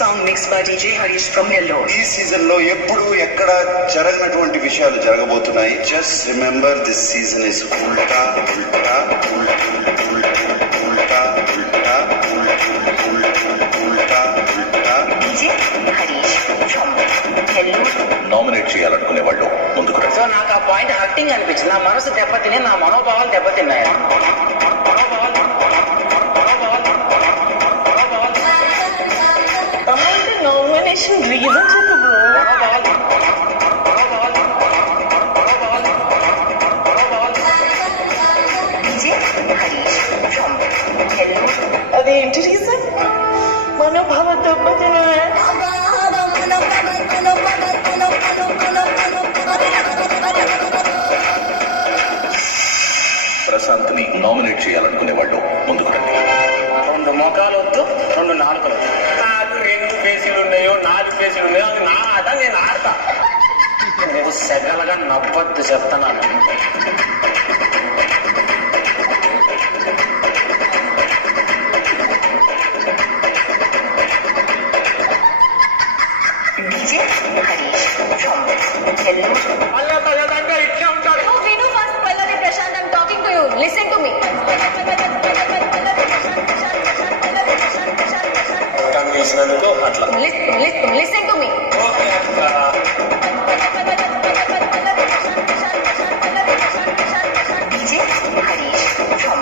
Song mixed by DJ Harish from Nellore. ఈ season లో ఎప్పుడు ఎక్కడ జరగనటువంటి విషయాలు జరగబోతున్నాయి. Just remember this season is ఉల్టా ఉల్టా ఉల్టా ఉల్టా ఉల్టా ఉల్టా. DJ Harish from Nellore. Nominate చేయాలనుకునే వాళ్ళు ముందుకు రండి. సో నాకు ఆ పాయింట్ హర్టింగ్ అనిపించింది. నా మనసు దెబ్బతిని, నా మనోభావాలు దెబ్బతిన్నాయి. Nomination reason చెప్పు bro. DJ Harish from Nellore. అదేంటి రీజన్? మనోభావ దెబ్బతిన్నాయి. ప్రశాంత్ ని నామినేట్ చేయాలనుకునే వాళ్ళు ముందుకు రండి. 2 మొఖాలు వద్దు, 2 నాలుకలు. నాకు 2 ఫేసులు ఉన్నాయో 4 ఫేసులు ఉన్నాయో అది నా ఆట, నేను ఆడతా. నువ్వు సెగలగా నవ్వద్దు చెప్తున్నాను. DJ Harish from Nellore. అలా తగ్గదంగా ఇట్లా ఉంటాడు. No, Vinu first, Pallavi Prashant, I'm talking to you. Listen to me. చేసినందుకు అట్లా Listen to me. DJ Harish from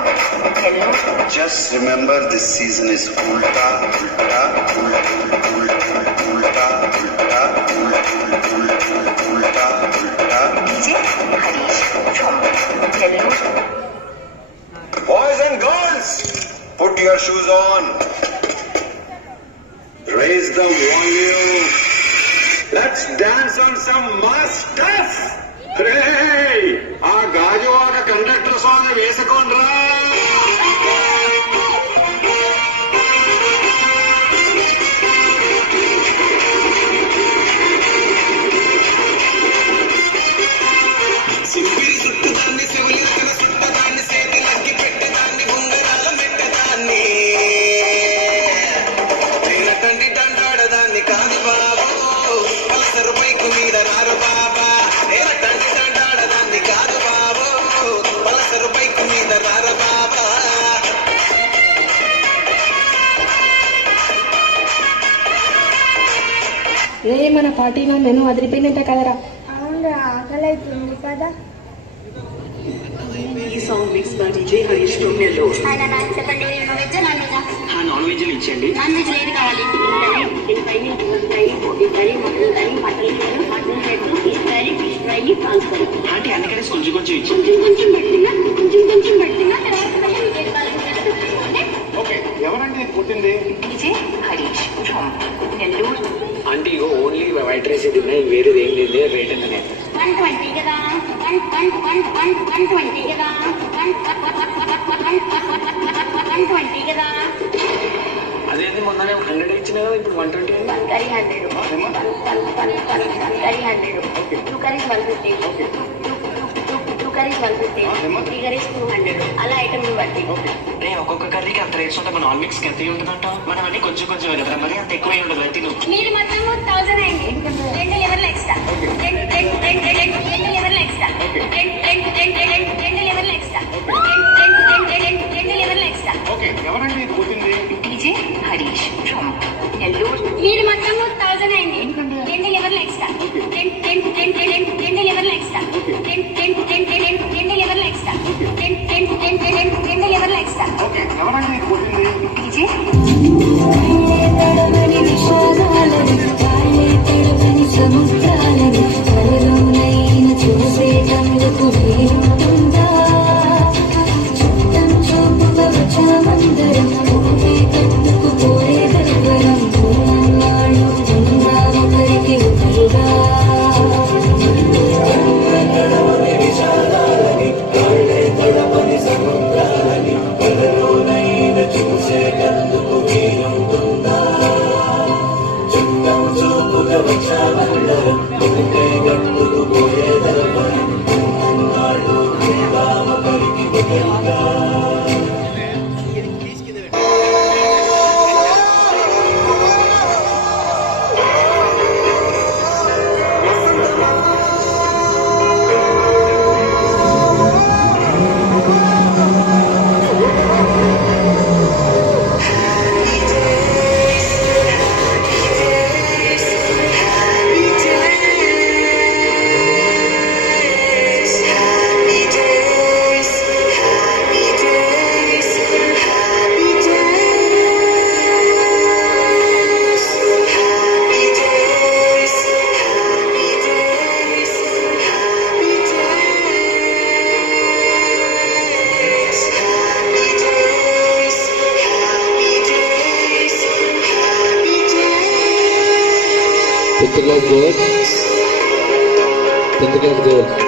Nellore. Just remember this season is ulta ulta ulta ulta ulta ulta. DJ Harish from Nellore. Boys and girls, put your shoes on. Raise the volume. Let's dance on some mass stuff. Hey, ఆ Gajuwaka conductor song వేసుకోండ్రా. మన పార్టీలో menu అదిరిపోయినట్టే కదరా. అవును, ఆకలి అవుతుంది కదా. ఈ song mix by DJ Harish from Nellore. చెప్పండి, veg non veg? Non veg ఇచ్చేయండి. నాన్ వెజ్ ఏది కావాలి? అంటే అందుకనే కొంచెం కొంచెం ఇచ్చి కొంచెం పెట్టినా ఓకే, ఎవరంటే పుట్టింది? DJ Harish from Nellore. అంటే ఇగో ఓన్లీ వైట్ రైస్ ఇది ఉన్నాయి, వేరేది ఏం లేదు. రేట్ ఎంత? 120 కదా. 120 కదా. 120 కదా. అదేంటి మొన్న 100 ఇచ్చిన కదా, ఇప్పుడు 120. One curry 100. Curry 100. 2 curries 150. 2 curries 150. 3 curries 200. అలా ఐటమ్ బట్టి. ఒక్కొక్క కర్రీకి అంత రేట్స్ ఉంటే మన ఆల్ మిక్స్ ఎంత ఉంటుందంట. మనం అన్ని కొంచెం కొంచెం కదా, మరి అంత ఎక్కువ ఉండదు. అయితే మీరు మొత్తం 1000 అయింది. 2 లెవర్లు ఎక్స్ట్రా. 2 లెవర్లు ఎక్స్ట్రా. 2 లెవర్లు ఎక్స్ట్రా. 2 లెవర్లు ఎక్స్ట్రా. ఓకే, ఎవరంటే పుట్టింది? DJ Harish from Nellore. మీరు మొత్తం 1000 అయింది. 2 లెవర్లు ఎక్స్ట్రా. 2 లెవర్లు ఎక్స్ట్రా. 2 లెవర్లు ఎక్స్ట్రా. 2 లెవర్లు ఎక్స్ట్రా. ఓకే, ఎవరంటే పుట్టింది? DJ సముద్రాలని కలలోనైన చూసేటందుకు వీలుంటుందా? చుట్టం చూపుగా వచ్చామందరం ఊపే కట్టుకు పోయే దగ్గరం వాళ్ళు ఉన్నా ఒకరికి ఒకరుగా. విశాలాలని కళ్ళే తడపని సముద్రాలని కలలోనైన 10th class girls. 10th class girls.